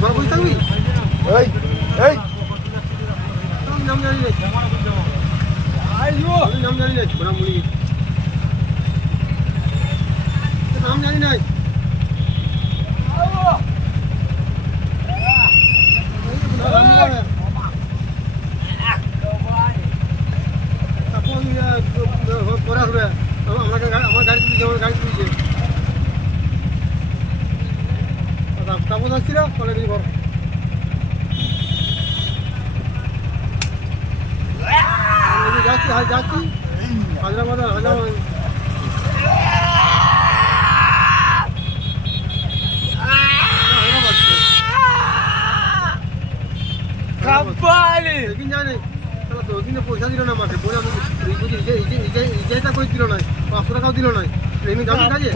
বুঝতে থাকবি এই এই নাম জানি নাই নাম জানি নাই নাম বলি নাম জানি নাই পরে আসবে আমার গাড়ি তুলেছে আমার গাড়ি তুলেছে তারপর আসছিল কলে দিই ঘর যাচ্ছি যাচ্ছি হায়দ্রাবাদ হায়দ্রাবাদ একদিন যায় নাই তো ওইদিনে পয়সা দিল না আমাকে বলে আমি ইজেটা করে দিল না 500 টাকাও দিল না এমনি যাবি কাজে